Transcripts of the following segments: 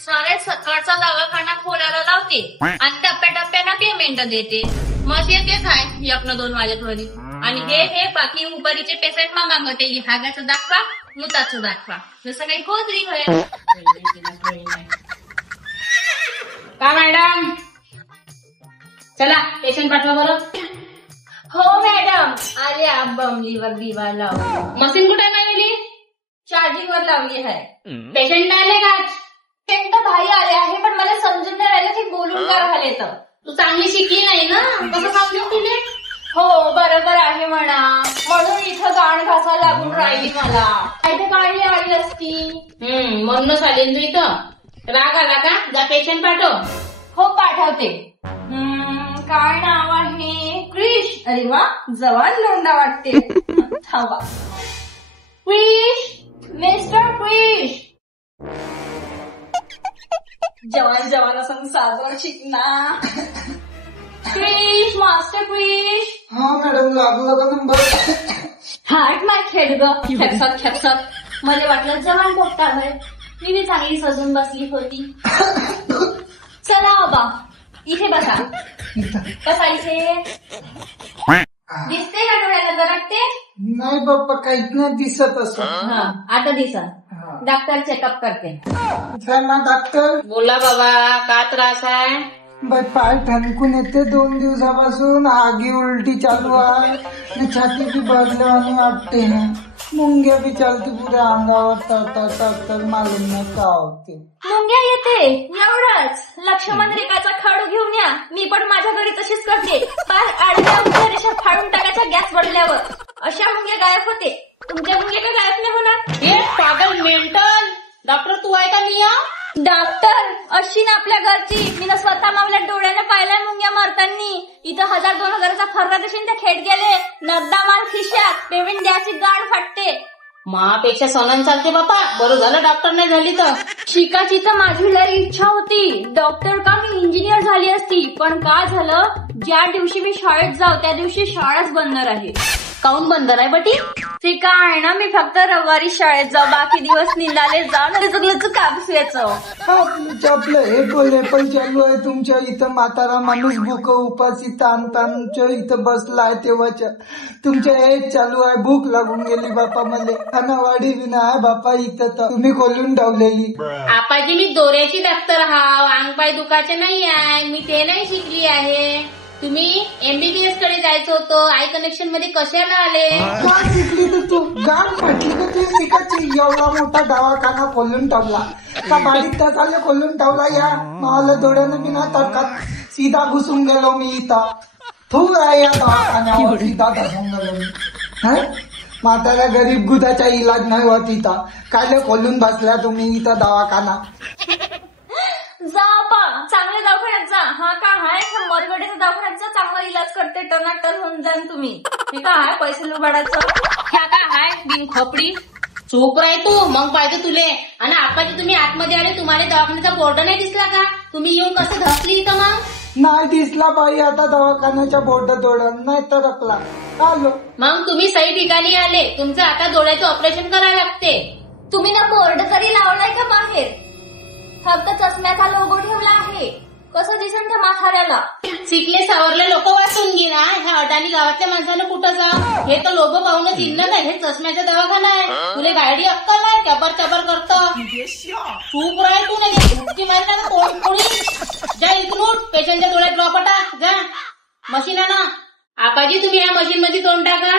सारे सकाळचा दवाखाना खोलायला लावते आणि टप्प्याटप्प्यानं पेमेंट देते. मग येते काय 1-2 वाजेपर्यंत. आणि हे बाकी उपारीचे पेशंट मग मागवते हागाचं दाखवा मुताचं दाखवा. जसं काही खोदरी होईल का मॅडम? चला पेशंट पाठवा बरं. हो मॅडम आले. आप बमलीवर दिवा लाव. मशीन कुठे नाही? चार्जिंग वर लावली आहे. पेशंट नाही आले का आज? पेशंट तर भाई आले आहे पण मला समजून नाही राहिलं ते बोलून का राहिले तर. तू चांगली शिकली नाही ना, कसं सांगू तिने? हो बरोबर आहे म्हणा. म्हणून इथं गाण घासायला लागून राहिली मला. काय ते काळी आली असती. म्हणूनच आली तू इथं. राग आला का? जा पेशंट पाठव. हो पाठवते. काय नाव आहे? क्रिश. अरे वा जवान लोंडा वाटते. थांबा. क्रिश, मिस्टर क्रिश. जवान असं साजवर शिकना. क्रिश, मास्टर क्रिश. हा मॅडम लागला का नंबर? हार्ट मार खेळ ग. खेपसत मला वाटलं जवान डॉक्टर मी चांगली सजून बसली होती. चला बाबा इथे बसा. कसा इथे दिसते का डोळ्याला दरकते? नाही बाप्पा काहीच नाही दिसत असं. आता दिसत. डॉक्टर चेकअप करते. ना डॉक्टर बोला बाबा, का त्रास आहे? बाई पाय ठणकून येते 2 दिवसापासून. आगी उलटी चालू आहे. छाती भी बदलवानी वाटते. मुंग्या भी चलती पुऱ्या अंगावर. तर मालूम नाही का होते. मुंग्या येते एवढंच. लक्ष्मण रेखाचा खड घेऊन या. मी पण माझ्या घरी तशीच करते. पाय आडव्या रेषा फाडून टाकायच्या गॅस पडल्यावर. अशा मुंग्या गायब होते. तुमच्या मुंग्या काय गायब नाही होणार? हे पागल मेंटल. डॉक्टर तू आहे का मी? डॉक्टर अशी ना आपल्या घरची. मी ना स्वतः मावल्या डोळ्यानं पाहिल्या मुंग्या मरतानी. इथं 1000-2000चा फर्रा देशील त्या खेट गेले. नगदा माल खिशात. पेमेंट द्यायची गाड फाटते. मापेक्षा सोनन चालते बापा. बरं झालं डॉक्टर नाही झाली तर. शिकायची तर माझी लई इच्छा होती. डॉक्टर का मी इंजिनियर झाली असती. पण का झालं ज्या दिवशी मी शाळेत जाऊ त्या दिवशी शाळाच बंद राहील. काऊन बंद नाही बटी? ते काय ना मी फक्त रविवारी शाळेत जाऊ. बाकी दिवस निंदाले जाऊन कापूस यायचं. आपलं एपल चालू आहे. तुमच्या इथं म्हातारा माणूस भूक उपाशी ताणच्या इथं बसलाय तेव्हाच्या तुमच्या हेच चालू आहे. भूक लागून गेली बापा मला. खानावाडी बी नाही बापा इथं तर तुम्ही खोलून ठेवलेली. आपाजी मी दोऱ्याची डॉक्टर हाव. अंग पाय दुखाचे नाही आहे. मी ते नाही शिकली आहे. तुम्ही MBBS कडे जायचं होतं. आय कनेक्शन मध्ये कशाला आले? का शिकली तर तू गाड म्हटली तर तू शिकायची. एवढा मोठा दवाखाना खोलून ठेवला का? बारीक तासाला खोलून ठेवला. या मला डोळ्यानं मी ना तडकात सीधा घुसून गेलो मी इथं. थोड आहे या दवाखान्यावर. सीधा घुसून गेलो मी. म्हाताऱ्या गरीब गुदाचा इलाज नाही होत इथं. काय खोलून बसल्या तुम्ही इथं दवाखाना? जा पा चांगल्या दवाखान्यात जा. हा का हाय मरगडीच्या दवाखान्यात जा. चांगला इलाज करते. टनाटन होऊन जाईल तुम्ही. हे का हाय पैसे लुबाडायचं. ह्या का हाय बिन खोपडी. चूप राय तू. मग पाहिजे तुले. आणि आपाजी तुम्ही आतमध्ये आले. तुम्हाला दवाखान्याचा बोर्ड नाही दिसला का? तुम्ही येऊन कसं धसली इथं? मग नाही दिसला बाई. आता दवाखान्याच्या बोर्ड तोडून नाही तर रकला आलो. मग तुम्ही सही ठिकाणी आले. तुमचं आता डोळ्याचं ऑपरेशन करायला लागते. तुम्ही ना बोर्ड तरी लावलाय का बाहेर? फक्त चष्म्याचा लोगो ठेवला आहे. कसं दिसेल त्या म्हाताऱ्याला? शिकले सवरले लोक वाचून घे ना. ह्या अडाणी गावातल्या माणसानं कुठं जा? हे तर लोगो पाहूनच इन्न नाही. हे चष्म्याचा दवाखाना आहे. तुला गाडी अक्कल आहे? टबर करतं. चूप राह तू. नाही मारला ना तोंड फोडी. जा इथून उठ. पेशंटच्या डोळ्यात ड्रॉप टाक. जा मशीन आणा. आपाजी तुम्ही या मशीन मध्ये तोंड टाका.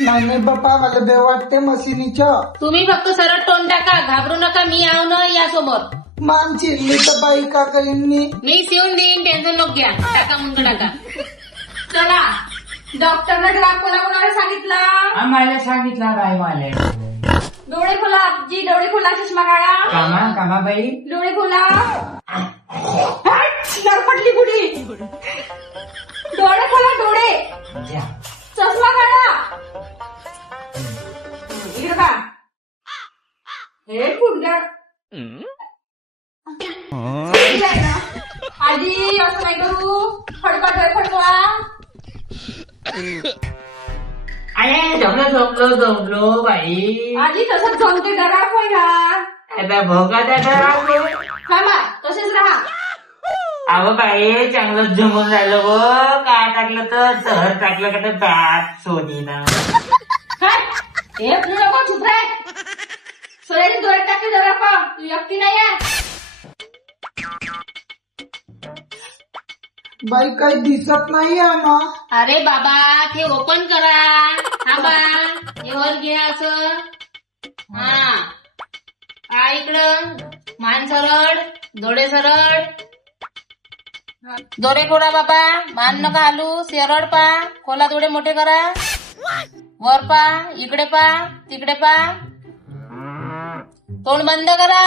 नाही बाप्पा मला बेव वाटते मशीनीचं. तुम्ही फक्त सरळ तोंड टाका. घाबरू नका. मी आव ना यासोबत. मान चिरली तर बाई का करीन मी शिवून देईन. टेन्शन नको घ्या. टाका मुंग टाका. चला डॉक्टरला ड्रॉप कोणाला सांगितलं? आम्हाला सांगितलं बाई मला. डोळे खोला आजी. डोळे खोला. चष्मा काढा. कामा बाई. डोळे खोला. पडली बुडी. डोळे खोला. डोळे. चष्मा काढा. इकडे का हे कुठं आजी असं नाही करू. फडका. अरे झोपलो बाई. आजी तसंच जमते. डरा होय ना. आता भोगाच्या घरात थांबा तसेच राहा. अहो बाई चांगलं जमून राहिलं व काय टाकलं तर सहर टाकलं का तर दात सोनीना. काय हे तू नको चुप रे. सोन्याची डोळे टाकली जरा पण तू एकटी नाही आहे. बाई काही दिसत नाहीये ना. अरे बाबा ते ओपन करा. थांबा हे वर घ्या असं. हा इकडं मान सरळ, डोळे सरळ, डोळे खोला बाबा, मान नका हालू, सरळ पा, खोला डोळे मोठे करा, वर पा, इकडे पा, तिकडे पा, तोंड बंद करा,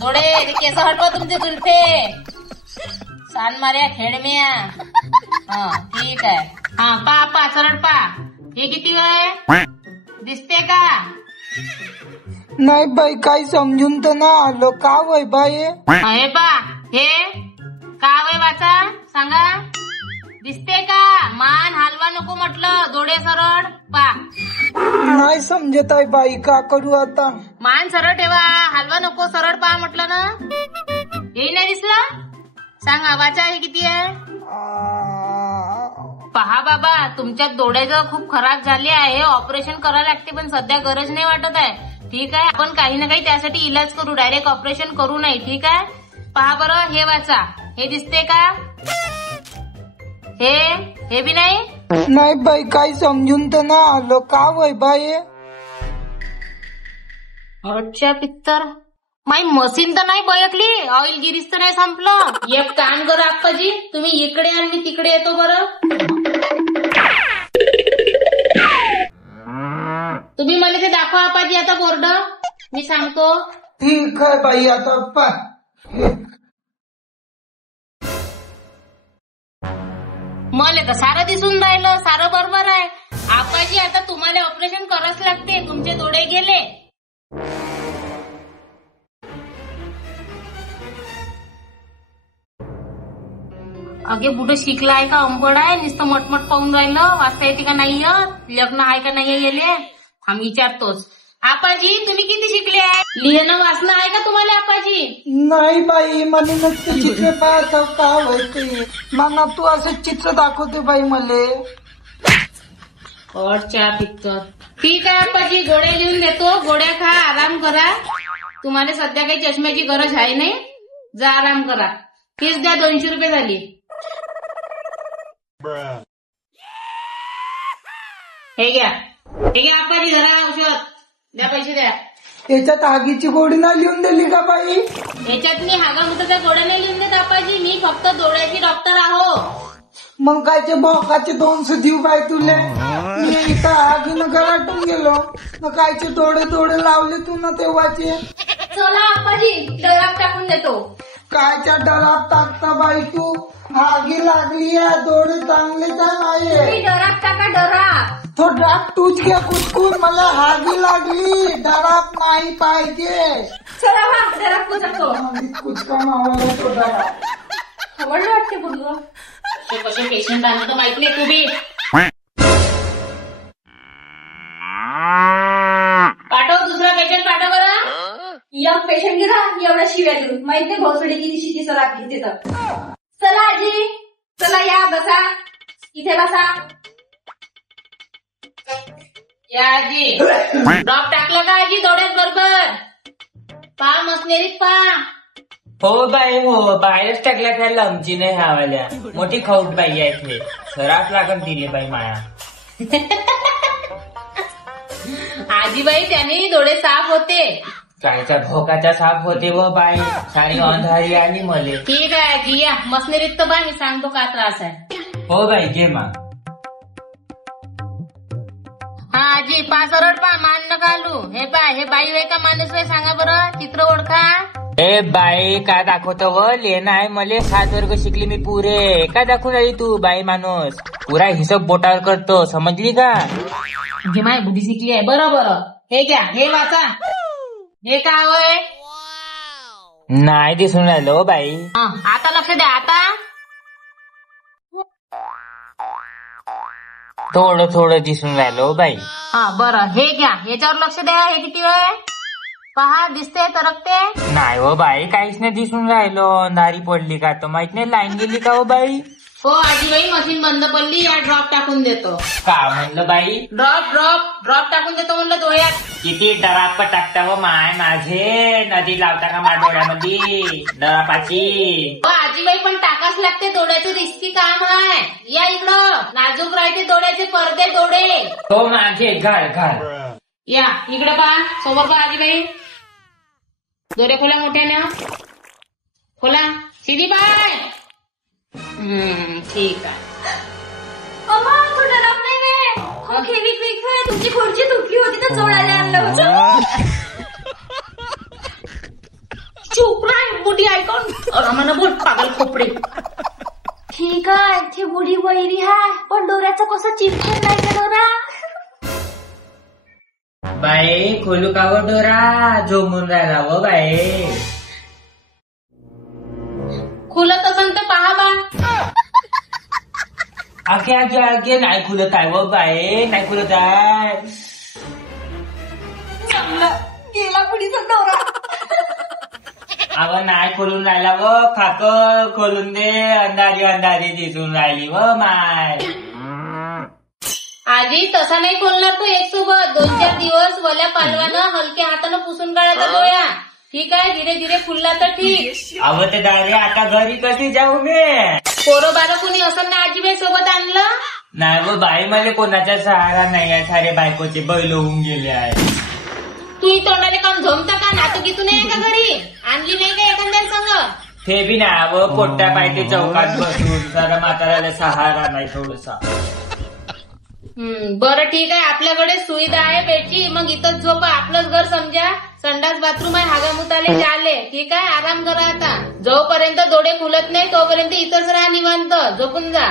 डोळे केस हटवा तुमचे जुलफे, सान मार्या खेळम्या. ठीक आहे. पा सरळ पा. हे किती आहे दिसते का? नाही बाई काही समजून तर ना आलो. का वय बाई? हे पा हे का वय वाचा सांगा. दिसते का? मान हलवा नको म्हटलं. डोळे सरळ पा. नाही समजत आहे बाई. का करू आता? मान सरळ ठेवा. हलवा नको. सरळ पा म्हटलं ना. हे नाही दिसलं? सांगा वाचा हे किती आहे? पहा बाबा तुमच्या डोळ्याचं खूप खराब झाले आहे. ऑपरेशन करायला लागते पण सध्या गरज नाही वाटत आहे. ठीक आहे आपण काही ना काही त्यासाठी इलाज करू. डायरेक्ट ऑपरेशन करू नाही. ठीक आहे. पहा बरं हे वाचा. हे दिसते का? हे बी नाही. नाही बाई काही समजून तर ना आलो. का वय बाई? अच्छा पिक्चर माई मशीन तर नाही बयकली. ऑइल गिरीस तर नाही संपलं. एक काम करा अप्पाजी तुम्ही इकडे आणि मी तिकडे येतो बरं. तुम्ही मला ते दाखवा अप्पाजी आता बोर्ड. मी सांगतो. ठीक आहे बाई आता पा. मला तर सारं दिसून राहिलं. सारं बरोबर आहे. आपाजी आता तुम्हाला ऑपरेशन करावंच लागते. तुमचे डोळे गेले. अगे बुडं शिकला आहे का अंबड आहे. नुसतं मटमट पाहून राहिलं. वाचता येते का नाही येत. लग्न आहे का नाही येले. आम्ही विचारतोच. आपाजी तुम्ही किती शिकले आहे? लिहिणं वाचणं आहे का तुम्हाला आपाजी? नाही बाई म्हणूनच ते चित्र पाहतो. का वय ते मग तू असं चित्र दाखवते बाई मले. चा पिक्चर. ठीक आहे आपाजी गोळ्या लिहून देतो. गोळ्या खा आराम करा. तुम्हाला सध्या काही चष्म्याची गरज आहे नाही. जा आराम करा. फीस द्या 200 रुपये झाली. हे घ्या आपाजी जरा औषध द्या. पैसे द्या. याच्यात आगीची गोडी नाही लिहून दिली का बाई? याच्यात मी हागामुताच्या गोळ्या नाही लिहून देत आपाजी. मी फक्त डोळ्याची डॉक्टर आहो. मग कायचे बोकाचे 200 देऊ बाई तुले? मी इथं आगीनं गराटून गेलो. मग कायचे डोळे लावले तू ना तेव्हाचे. चला आप्पाजी डरात टाकून देतो. कायच्या डरात टाकता बाई तू? आगी लागली आहे. डोळे चांगले का तुम्ही नाही? डरात टाका डरात. तो डाक तूच घ्या कुचकून. मला हागी लागली. डरात नाही पाहिजे. चला हा डरात कुचकतो. कुचका मावाला तो डरात. आवडलं वाटते मुलगा. कसे पेशंट आले तर माहित नाही तुम्ही. पाठव दुसरा पेशंट पाठव बरं. एक पेशंट गेला एवढ्या शिव्या देऊन. माहित नाही भोसडी किती शिकीचं राहते तिथं. चला आजी चला या बसा. इथे बसा. या आजी ड्रॉप टाकला का आजी डोळ्यात बरोबर? पा मसनेरीत पा. हो बाई हो बाहेरच टाकल्या काय लमची नाही हवाल्या. मोठी खौट बाई आहे ते. सराफ लागून दिली बाई माया. आजीबाई त्याने डोळे साफ होते. कायच्या भोकाच्या साफ होते व बाई. सारी अंधारी आली मले. ठीक आहे आजी या मसनेरीत तर बा. मी सांगतो का त्रास आहे. हो बाई घे मग. हा आजी पा सरळ पा. मान नका घालू. हे पा हे बाई आहे का माणूस आहे सांगा बरं. चित्र ओळखा. ए बाई काय दाखवतो व? लेणं आहे मले. 7 वर्ग शिकली मी पुरे. काय दाखवून राहिली तू बाई माणूस? पुरा हिशोब बोटावर करतो समजली का? जी माय बुद्धी शिकली आहे. बरं हे घ्या हे वाचा. हे काय होय? नाही दिसून राहिलो हो बाई. आता लक्ष द्या. आता थोडं दिसून राहिलो हो बाई. बरं हे घ्या. याच्यावर लक्ष द्या. हे किती वेळ? पहा दिसते तरकते. नाही हो बाई, काहीच नाही दिसून राहिलो. अंधारी पडली का तर माहित नाही, लाईन गेली का हो बाई? हो आजीबाई, मशीन बंद पडली, या ड्रॉप टाकून देतो. का म्हणलं बाई? ड्रॉप टाकून देतो म्हणलं डोळ्यात. किती डराप टाकता हो माय माझे, नदी लावता का माझ्या डोळ्यामध्ये डरापाची? हो आजीबाई, पण टाकाच लागते, डोळ्याचे रिस्की काम आहे. या इकडं, नाजूक राहते डोळ्याचे पडदे डोळे. हो माझे, घाल घाल. या इकडे पहा, समोर पहा आजीबाई. डोळे खोला मोठ्यानं, खोला. सीधी पाय. ठीक आहे. अम्मा तू डरत नाही वे. हो फेविक्विक आहे, तुमची खुर्ची तुटली होती तर जोडायला आणलं होतं. चुप राह बुढी ऐकून. रमाना बोल पागल खोपडे. ठीक आहे, ती बुढी वैरी आहे, पण डोऱ्याचा कसं चिपकत नाही का डोरा? बाई खोलू का हो डोरा? झोमून राहिला हो बाई. खुलत असेल तर पहा बा. आगे आगे आगे नाही खुलत आहे हो बाई, नाही खुलत आहे. गेला बुढीचा डोरा. अगं नाही खोलून राहिला व, खाक खोलून दे. अंधारी अंधारी दिसून राहिली व माय. आजी तसा नाही खोलणार तू एक सोबत. 2-4 दिवस वल्या पालवानं हलक्या हातानं पुसून काढायचा डोळ्या. ठीक आहे, धीरे धीरे फुलला तर ठीक. अव ते दारे आता घरी कशी जाऊ मी? पोरं बारा कोणी असं ना आजीबाई सोबत आणलं? नाही व बाई, मला कोणाचा सहारा नाही आहे. सारे बायकोचे बैल होऊन गेले आहे. तू ही तोंडाले काम झोमता का? नातू गीतू नाही का घरी? आणली नाही का एखाद्या संग? ते बी नाही व, पोट्या पायते चौकात बसून सारा म्हाताऱ्याला सहारा नाही थोडसा. बरं ठीक आहे, आपल्याकडे सुविधा आहे बेडची. मग इथंच झोपा, आपलंच घर समजा. संडास बाथरूम आहे, हागामुताले झाले. ठीक आहे, आराम करा आता. जोपर्यंत डोळे खुलत नाही तोपर्यंत इथंच राहा निवांत, झोपून जा.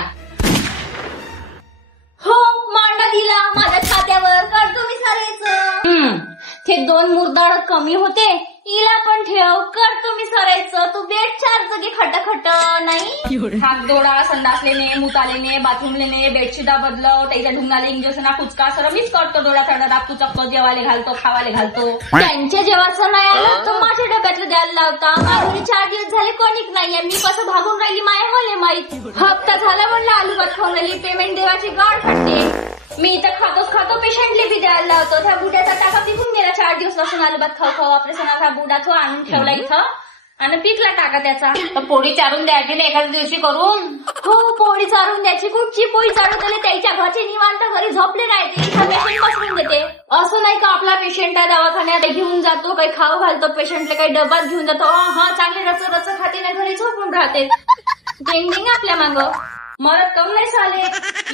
हो मांडा दिला माझ्या खात्यावर, काढतो मी सारायचं. ते 2 मुरदाड कमी होते, इला पण ठेव, करतो मी सरायचं. तू बेड 4 जगी खटखट नाही. हात दोडा, संडास लेणे, मुताले ने, बाथरूम लेणे, बेडशिटा बदलव, त्याच्या ढुंगाले इंजेक्शन कुचका सर मीच करतो. डोळ्याचा डबा तू चक्क जेवाले घालतो, खावाले घालतो. त्यांच्या जेवाचं नाही आलं तर माझ्या डब्यातलं द्यायला लावता. माझे 4 दिवस झाले कोणीक नाहीये, मी कसं भागून राहिली माय होले माहीत. हप्ता झाला म्हणलं आलू भात खाऊन राहिली, पेमेंट देवाची गाड पडते. मी इथं खातो पेशंटले बी द्यायला लावतो. त्या बुड्याचा टाका पिकून गेला 4 दिवस पासून आलू भात खाऊ ऑपरेशनाचा बुडा तो आणून ठेवला इथं आणि पिकला टाका त्याचा. तर पोळी चारून द्यायची ना एखाद्या दिवशी करून. हो पोळी चारून द्यायची. कुठची पोळी चारून दिली? त्याच्या घरचे निवांत घरी झोपले राहते, इथं पेशंट बसवून देते. असं नाही का आपला पेशंट आहे दवाखान्यात घेऊन जातो, काही खाऊ घालतो पेशंटला, काही डब्यात घेऊन जातो. हा चांगले रच खाते ना, घरी झोपून राहते. डेंग आपल्या माग मरत कम नाही साले.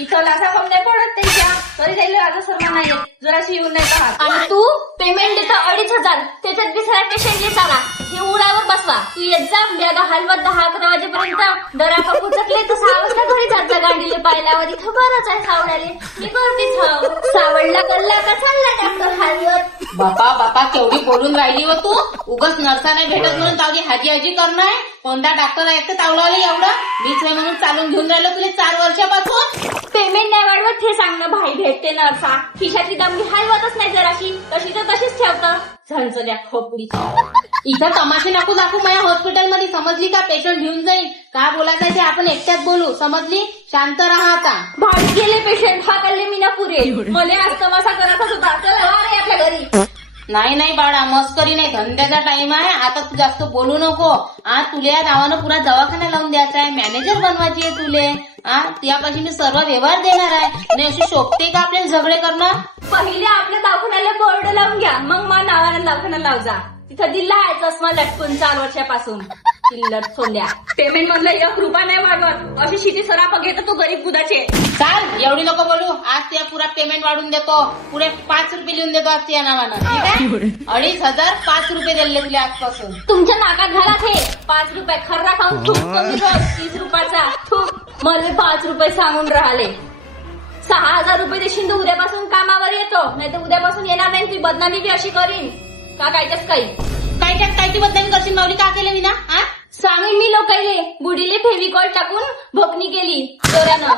इथं लासा कम नाही पडत त्याच्या, तरी त्याला राजा सर्व नाही येत, जराशी येऊन नाही पाहत. आणि तू पेमेंट देतो 2,500, त्याच्यात बी सगळ्या पेशंटले चाला. हे उडावर बसवा. तू येत जा, बॅगा हलवत 10-11 वाजेपर्यंत. दरा कपूर चकले तर 6 वाजता घरी जात जा. गाडीले पायलावर इथं बरंच आहे सावड्याले. मी करते सावडला कल्ला का चालला डॉक्टर हलवत. बापा केवढी बोलून राहिली व तू. उगाच नर्सा नाही भेटत म्हणून तावडी हाजी करणार. कोणता डॉक्टर आहे तर तावडावले एवढं? मीच नाही म्हणून चालून घेऊन राहिलो तुला 4 वर्षापासून. पेमेंट नाही वाढवत हे सांगणं भाई भेटते नर्सा. खिशातली दमडी हलवतच नाही जराशी, तशीच तशीच ठेवतं. झणझण्या खोपडी. इथं तमाशे नको दाखवू माझ्या हॉस्पिटलमध्ये, समजली का? पेशंट घेऊन जाईल. काय बोलायचं ते आपण एकट्यात बोलू, समजली? शांत राहा आता. भाडीत गेले पेशंट, हाकलले मी ना पुरे. मला आज तमाशा करायचा होता. चला रे आपल्या घरी. नाही बाळा, मस्करी नाही, धंद्याचा टाइम आहे. आता तू जास्त बोलू नको. तुला नावानं पुरा दवाखाना लावून द्यायचा आहे, मॅनेजर बनवायची आहे तुले. त्यापाशी मी सर्व व्यवहार देणार आहे. आणि अशी शोभते का आपल्याला झगडे करणं? पहिले आपल्या दवाखान्याला बोर्ड लावून घ्या, मग मा नावानं दवाखाना लाव जा. तिथं दिला आहे चष्मा लटकून 4 वर्षापासून. किल्लत सोंद्या. पेमेंट मधला 1 रुपया नाही वाढवत. अशी शिटी सरापा घेतो तो गरीब बुधाचे. चाल एवढी नको बोलू. आज त्या पुरा पेमेंट वाढून देतो. पुढे 5 रुपये लिहून देतो आज त्या नावानं. ठीक आहे? 2,500 5 रुपये दिले तुला आजपासून. तुमच्या नाकात घाला हे 5 रुपये खर्रा खाऊन थूक कमी रोज 30 रुपयाचा थूक. मला 5 रुपये सांगून राहिले. 6,000 रुपये देशील तर उद्यापासून कामावर येतो, नाही तर उद्यापासून येणार नाही. ती बदनामी बी अशी करीन का? कायच्याच कायची बदनामी करशील माऊली? का केलं मी ना? सांगेन मी लोकायले. बुडीले फेविकॉल टाकून भोकणी केली चोरानं.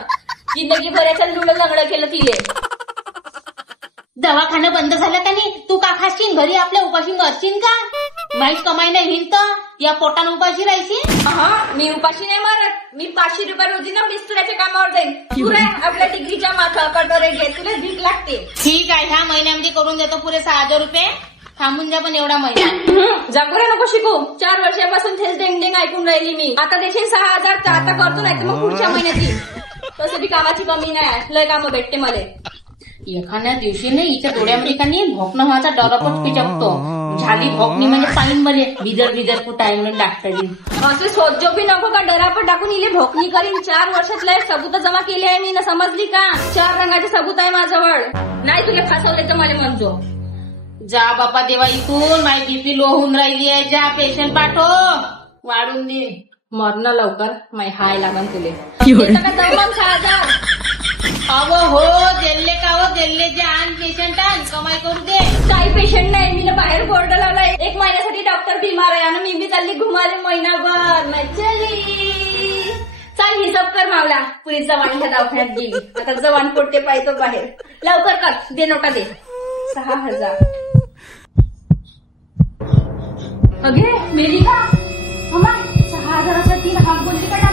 जिंदगी भराच्या लुडं लंगडं केलं तिले. दवाखाना बंद झाला का नाही? तू का खाशील घरी आपल्या उपाशी मरशील का? माहीत कमाई नाही हिंत या पोटानं उपाशी राहायची. मी उपाशी नाही मारत. मी 500 रुपये रोजीनं मिस्त्रीच्या कामावर जाईन. पुरे आपल्या डिग्रीच्या माथा कटोरे घे, तुला भीक लागते. ठीक आहे, ह्या महिन्यामध्ये करून देतो पुरे 6,000 रुपये. थांबून जा पण एवढा महिना. जागोरे नको शिकू. 4 वर्षापासून थेच डेंग ऐकून राहिली मी. आता देशील 6,000 तर आता करतो, नाही तर मग पुढच्या महिन्यात येईल. तसं बी कामाची कमी नाही, लय कामं भेटते मला. एखाद्या दिवशी नाही हिच्या डोळ्यामध्ये का नाही भोकणं व्हायचा डरपच पिचकतो. झाली भोकणी म्हणजे पाईन मध्ये बिजर कुठाय म्हणून डॉक्टरी. असे सोजो बी नको का डरापट टाकून इले भोकणी करीन. 4 वर्षात लय सबूत जमा केली आहे मी ना, समजली का? 4 रंगाचे सबूत आहे माझ्याजवळ. नाही तुला फासवले तर मला म्हणतो. जा बापा देवा, इथून माझी बीपी लो होऊन राहिली आहे. जा पेशंट पाठव वाढून दे. मरणं लवकर माय हाय लागन तुले. देता का दमम 6,000? अहो हो जेल्ले का हो जेल्ले जे आण पेशंट आण कमाई करू दे. काही पेशंट नाही, मी बाहेर बोर्ड लावलाय. 1 महिन्यासाठी डॉक्टर बिमार आहे आणि मी बी चालली घुमाले महिनाभर. चली चाल हिशोब कर मावला. पुरी जवानीच्या दवाखान्यात गेली, आता जवान पोट्टे पाहतो बाहेर. लवकर कर, दे नोटा दे. 6,000. अगे मेली का? 6,000 3 हाफ बोलली का?